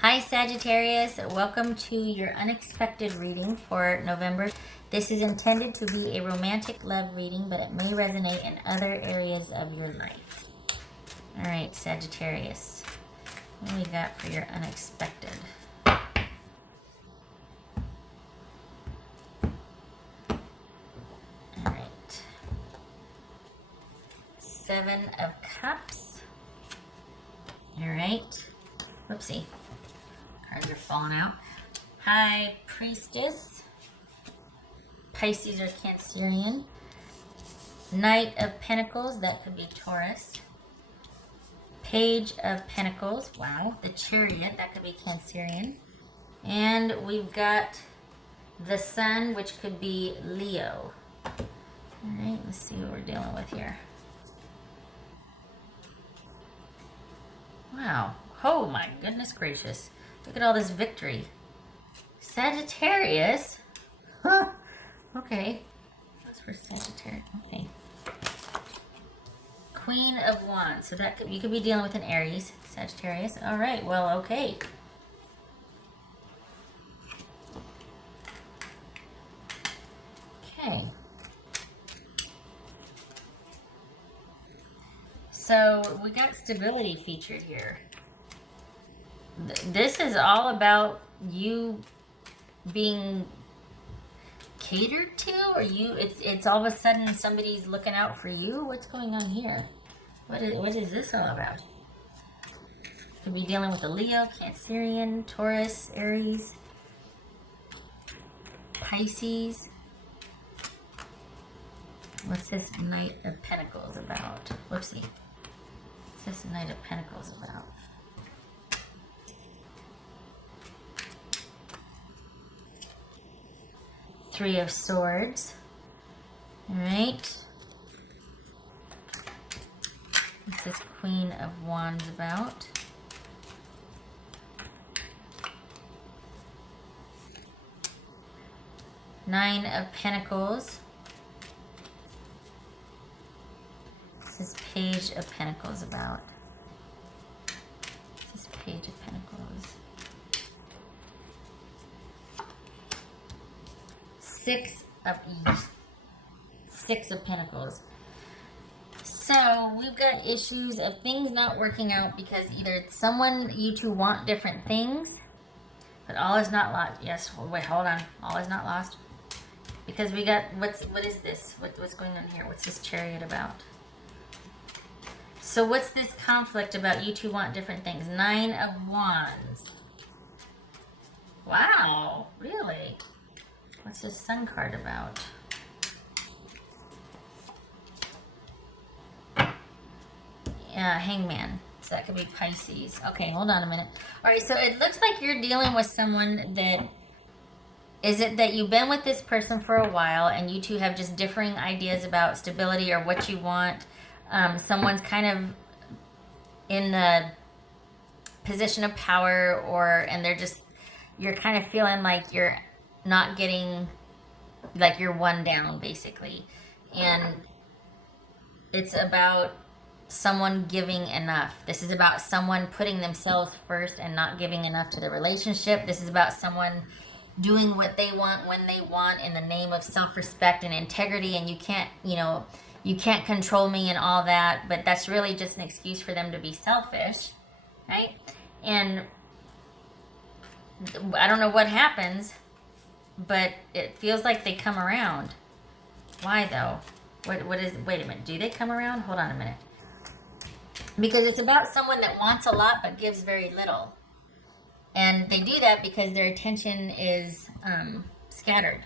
Hi Sagittarius, welcome to your unexpected reading for November. This is intended to be a romantic love reading, but it may resonate in other areas of your life. All right, Sagittarius, what do we got for your unexpected? All right. 7 of Cups. All right. Whoopsie. Cards are falling out. High Priestess. Pisces or Cancerian. Knight of Pentacles. That could be Taurus. Page of Pentacles. Wow. The Chariot. That could be Cancerian. And we've got the Sun, which could be Leo. All right. Let's see what we're dealing with here. Wow. Oh my goodness gracious. Look at all this victory. Sagittarius? Huh. Okay. That's for Sagittarius. Okay. Queen of Wands. So that could, you could be dealing with an Aries, Sagittarius. All right. Well, okay. Okay. So we got stability featured here. This is all about you being catered to, or it's all of a sudden somebody's looking out for you. What's going on here? What is this all about? Could be dealing with a Leo, Cancerian, Taurus, Aries, Pisces. What's this Knight of Pentacles about? Whoopsie. What's this Knight of Pentacles about? Three of Swords. All right. What's this Queen of Wands about? Nine of Pentacles. What's this Page of Pentacles about? What's this Page of Pentacles? Six of Pentacles. So we've got issues of things not working out because either someone, you two want different things, but all is not lost. Yes, wait, hold on. All is not lost. Because we got, what is this? What's going on here? What's this Chariot about? So what's this conflict about you two want different things? Nine of Wands. Wow, really? What's this Sun card about? Hangman. So that could be Pisces. Okay, hold on a minute. All right, so it looks like you're dealing with someone that... Is it that you've been with this person for a while and you two have just differing ideas about stability or what you want? Someone's kind of in a position of power, and they're just... You're kind of feeling like you're not getting, like you're one down basically, and it's about someone giving enough. This is about someone putting themselves first and not giving enough to the relationship. This is about someone doing what they want when they want in the name of self-respect and integrity, and you can't, you can't control me and all that, but that's really just an excuse for them to be selfish, right? And I don't know what happens, but it feels like they come around. Why though? What is, wait a minute, do they come around? Hold on a minute. Because it's about someone that wants a lot but gives very little. And they do that because their attention is scattered.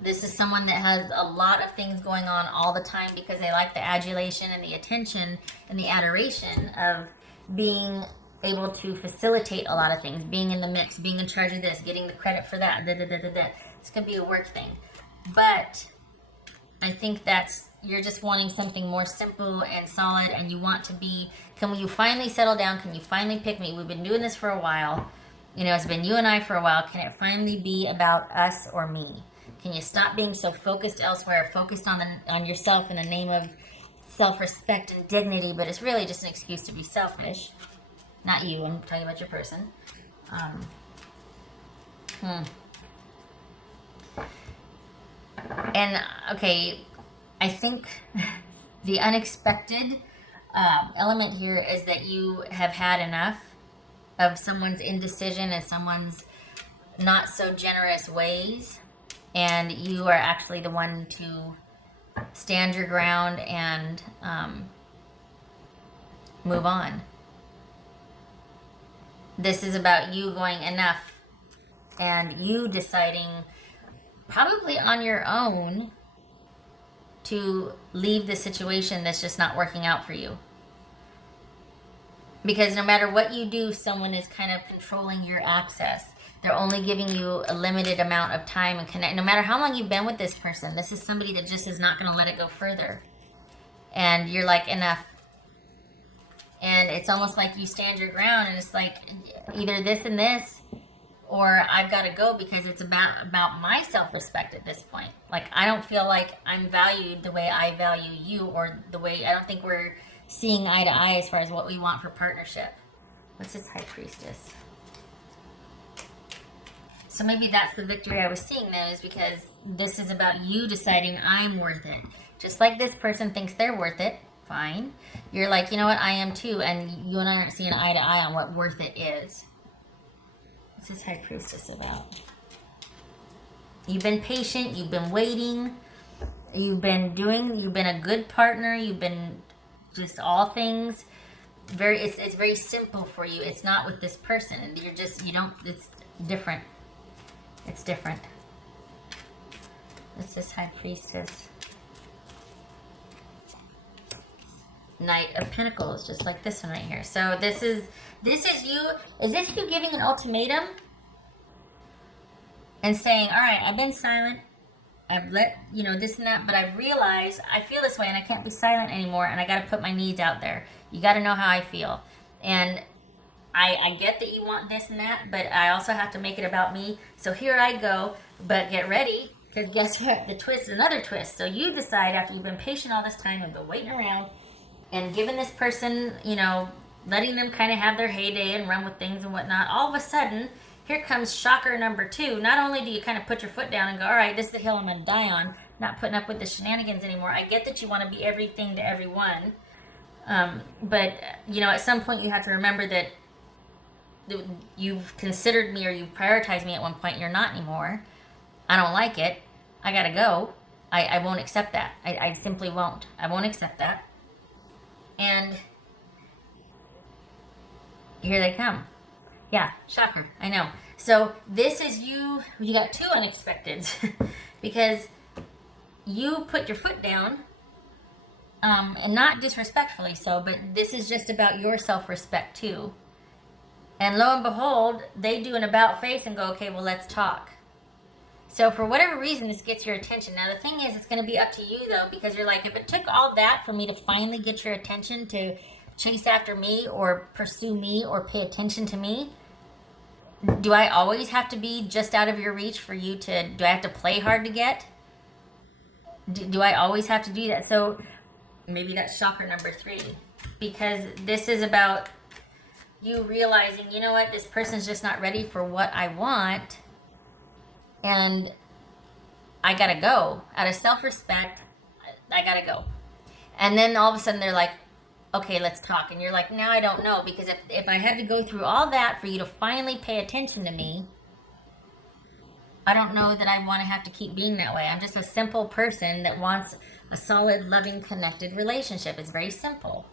This is someone that has a lot of things going on all the time because they like the adulation and the attention and the adoration of being able to facilitate a lot of things, being in the mix, being in charge of this, getting the credit for that, It's going to be a work thing. But I think you're just wanting something more simple and solid, and you want to be, can you finally settle down? Can you finally pick me? We've been doing this for a while. It's been you and I for a while. Can it finally be about us or me? Can you stop being so focused elsewhere, focused on yourself in the name of self-respect and dignity, but it's really just an excuse to be selfish. Not you, I'm talking about your person. And, okay, I think the unexpected element here is that you have had enough of someone's indecision and someone's not so generous ways, and you are actually the one to stand your ground and move on. This is about you going enough and you deciding, probably on your own, to leave the situation that's just not working out for you. Because no matter what you do, someone is kind of controlling your access. They're only giving you a limited amount of time and connect. No matter how long you've been with this person, this is somebody that just is not going to let it go further. And you're like, enough. And it's almost like you stand your ground, and it's like either this and this, or I've got to go, because it's about my self-respect at this point. Like, I don't feel like I'm valued the way I value you, or the way, I don't think we're seeing eye to eye as far as what we want for partnership. What's this High Priestess? So maybe that's the victory I was seeing, though, is because this is about you deciding I'm worth it. Just like this person thinks they're worth it, fine. You're like, you know what, I am too, and you and I aren't seeing eye to eye on what worth it is. What's this High Priestess about? You've been patient, you've been waiting, you've been a good partner, you've been just all things. It's very simple for you. It's not with this person, and it's different. It's different. What's this High Priestess? Knight of Pentacles, just like this one right here. So this is you. Is this you giving an ultimatum and saying, all right, I've been silent, I've let this and that, but I've realized I feel this way and I can't be silent anymore, and I got to put my needs out there. You got to know how I feel, and I get that you want this and that, but I also have to make it about me. So here I go, but get ready, because guess what? The twist is another twist. So you decide, after you've been patient all this time and been waiting around and giving this person, letting them kind of have their heyday and run with things and whatnot, all of a sudden, here comes shocker number 2. Not only do you kind of put your foot down and go, all right, this is the hill I'm going to die on, not putting up with the shenanigans anymore. I get that you want to be everything to everyone. But, at some point you have to remember that you've considered me, or you've prioritized me at one point, and you're not anymore. I don't like it. I got to go. I won't accept that. I simply won't. I won't accept that. And here they come. Yeah, shocker. I know. So this is you got 2 unexpecteds because you put your foot down, and not disrespectfully so, but this is just about your self-respect too. And lo and behold, they do an about face and go, okay, well, let's talk. So for whatever reason, this gets your attention. Now, the thing is, it's going to be up to you, though, because you're like, if it took all that for me to finally get your attention, to chase after me or pursue me or pay attention to me, do I always have to be just out of your reach for you to, do I have to play hard to get? Do I always have to do that? So maybe that's shocker number 3, because this is about you realizing, you know what, this person's just not ready for what I want, and I gotta go. Out of self-respect, I gotta go. And then all of a sudden they're like, okay, let's talk. And you're like, now I don't know, because if I had to go through all that for you to finally pay attention to me, I don't know that I want to have to keep being that way. I'm just a simple person that wants a solid, loving, connected relationship. It's very simple.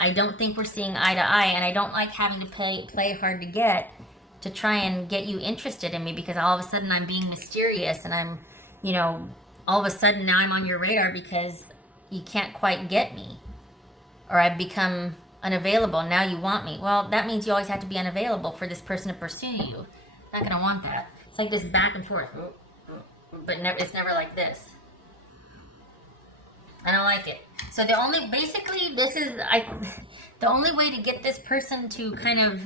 I don't think we're seeing eye to eye, and I don't like having to play hard to get to try and get you interested in me, because all of a sudden I'm being mysterious, and I'm, all of a sudden now I'm on your radar because you can't quite get me, or I've become unavailable. Now you want me. Well, that means you always have to be unavailable for this person to pursue you. Not going to want that. It's like this back and forth, but it's never like this. I don't like it. So the only way to get this person to kind of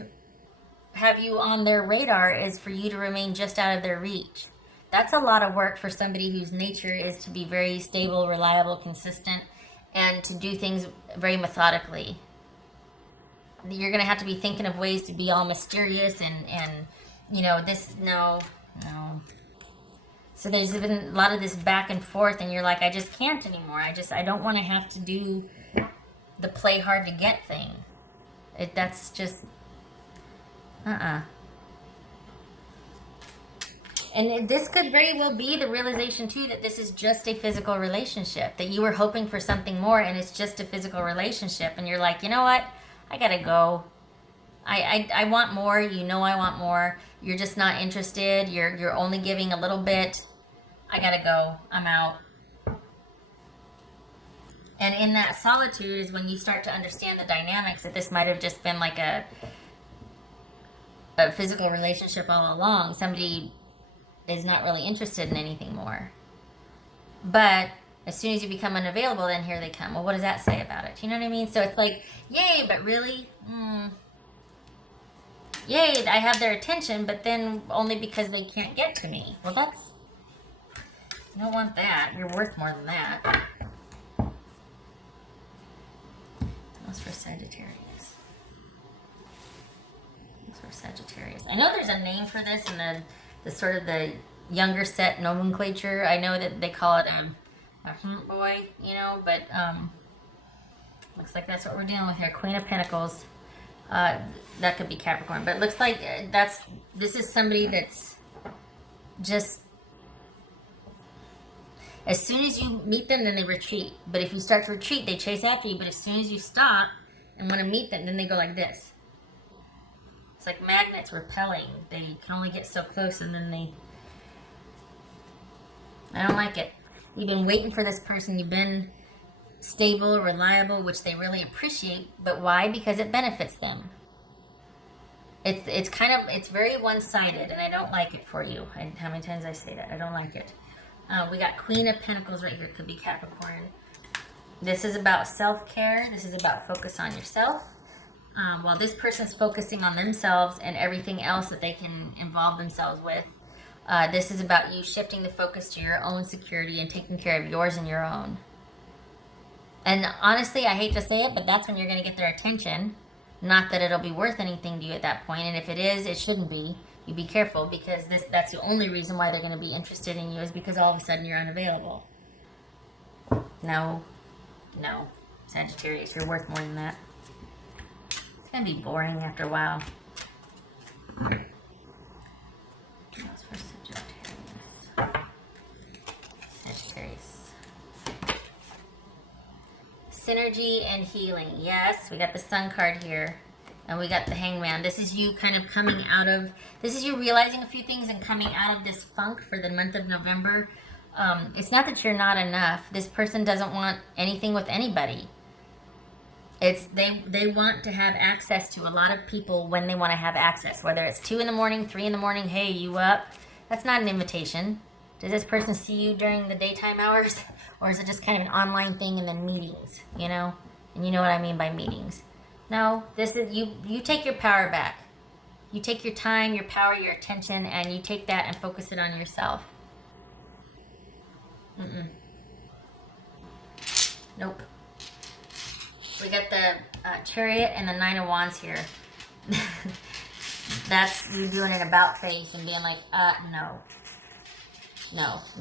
have you on their radar is for you to remain just out of their reach. That's a lot of work for somebody whose nature is to be very stable, reliable, consistent, and to do things very methodically. you're going to have to be thinking of ways to be all mysterious and you know, this, no. So there's been a lot of this back and forth, and you're like, I just can't anymore. I don't want to have to do the play hard to get thing. That's just, And this could very well be the realization too that this is just a physical relationship, that you were hoping for something more and it's just a physical relationship, and you're like, you know what? I gotta go. I want more. You know I want more. You're just not interested. You're only giving a little bit. I gotta go. I'm out. And in that solitude is when you start to understand the dynamics, that this might have just been like a physical relationship all along. Somebody is not really interested in anything more. But as soon as you become unavailable, then here they come. Well, what does that say about it? You know what I mean? So it's like, yay, but really? Yay, I have their attention, but then only because they can't get to me. Well, you don't want that. You're worth more than that. That's for Sagittarius. That's for Sagittarius. I know there's a name for this in the sort of the younger set nomenclature. I know that they call it a boy, you know, but looks like that's what we're dealing with here. Queen of Pentacles. That could be Capricorn, but it looks like this is somebody that's just, as soon as you meet them, then they retreat. But if you start to retreat, they chase after you. But as soon as you stop and want to meet them, then they go like this. It's like magnets repelling. They can only get so close, and then I don't like it. You've been waiting for this person. You've been stable, reliable, which they really appreciate. But why? Because it benefits them. It's very one-sided, and I don't like it for you. How many times I say that? I don't like it. We got Queen of Pentacles right here. Could be Capricorn. This is about self-care. This is about focus on yourself. While this person's focusing on themselves and everything else that they can involve themselves with, this is about you shifting the focus to your own security and taking care of yours and your own. And honestly, I hate to say it, but that's when you're going to get their attention. Not that it'll be worth anything to you at that point. And if it is, it shouldn't be. You be careful, because that's the only reason why they're going to be interested in you, is because all of a sudden you're unavailable. No. Sagittarius, you're worth more than that. It's going to be boring after a while. That's for Sagittarius. Synergy and healing. Yes, we got the Sun card here. And we got the Hangman. This is you kind of coming out of, this is you realizing a few things and coming out of this funk for the month of November. It's not that you're not enough. This person doesn't want anything with anybody. It's they want to have access to a lot of people when they want to have access. Whether it's 2 in the morning, 3 in the morning, hey, you up? That's not an invitation. Does this person see you during the daytime hours? Or is it just kind of an online thing and then meetings, you know? And you know what I mean by meetings. No, this is you take your power back. You take your time, your power, your attention, and you take that and focus it on yourself. Nope. We got the Chariot and the 9 of Wands here. That's you doing an about face and being like, no.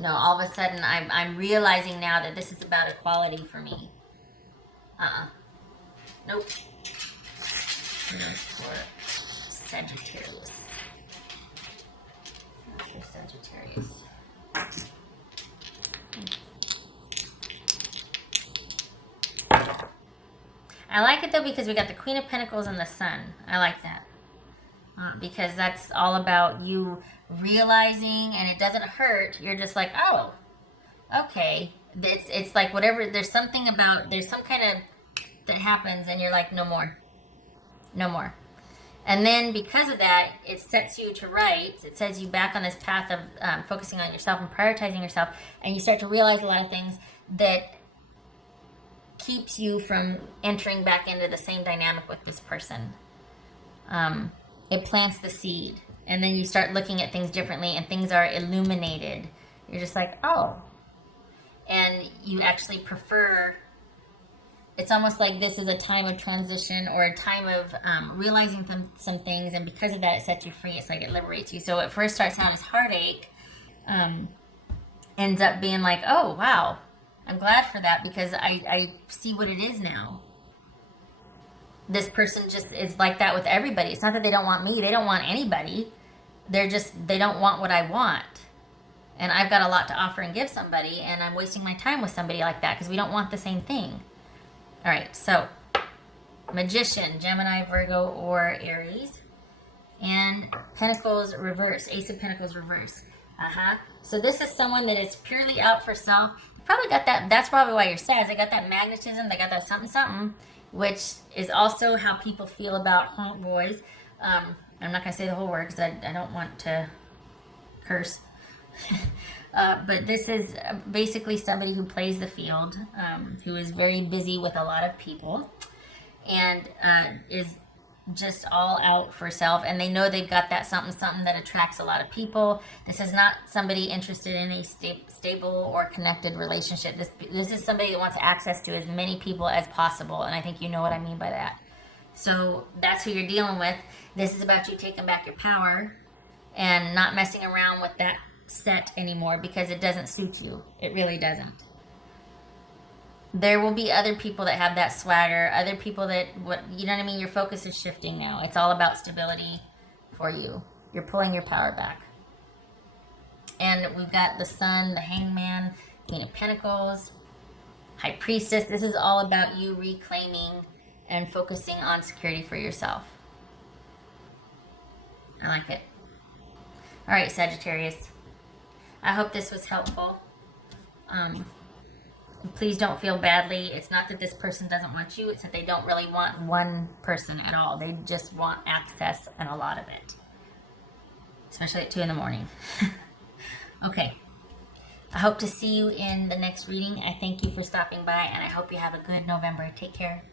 All of a sudden, I'm realizing now that this is about equality for me. Nope. For Sagittarius. For Sagittarius. I like it though because we got the Queen of Pentacles and the Sun. I like that. Because that's all about you realizing, and it doesn't hurt. You're just like, oh, okay. It's like whatever, there's some kind of that happens and you're like, no more. And then because of that, it sets you to rights. It sets you back on this path of focusing on yourself and prioritizing yourself. And you start to realize a lot of things that keeps you from entering back into the same dynamic with this person. It plants the seed. And then you start looking at things differently and things are illuminated. You're just like, oh. And you actually prefer, It's almost like this is a time of transition or a time of realizing some things, and because of that, it sets you free. It's like it liberates you. So it first starts out as heartache, ends up being like, oh, wow, I'm glad for that because I see what it is now. This person just is like that with everybody. It's not that they don't want me. They don't want anybody. They don't want what I want. And I've got a lot to offer and give somebody, and I'm wasting my time with somebody like that because we don't want the same thing. All right, so Magician, Gemini, Virgo, or Aries. And Pentacles reverse, Ace of Pentacles reverse. So this is someone that is purely out for self. Probably got that. That's probably why you're sad. They got that magnetism. They got that something, something, which is also how people feel about haunt boys. I'm not going to say the whole word because I don't want to curse. But this is basically somebody who plays the field, who is very busy with a lot of people, and is just all out for self, and they know they've got that something something that attracts a lot of people. This is not somebody interested in a stable or connected relationship. This is somebody that wants access to as many people as possible, and I think you know what I mean by that. So that's who you're dealing with. This is about you taking back your power and not messing around with that set anymore because it doesn't suit you. It really doesn't. There will be other people that have that swagger, other people that, you know what I mean? Your focus is shifting now. It's all about stability for you. You're pulling your power back. And we've got the Sun, the Hangman, Queen of Pentacles, High Priestess. This is all about you reclaiming and focusing on security for yourself. I like it. All right, Sagittarius. I hope this was helpful. Please don't feel badly. It's not that this person doesn't want you. It's that they don't really want one person at all. They just want access and a lot of it. Especially at 2 in the morning. Okay. I hope to see you in the next reading. I thank you for stopping by, and I hope you have a good November. Take care.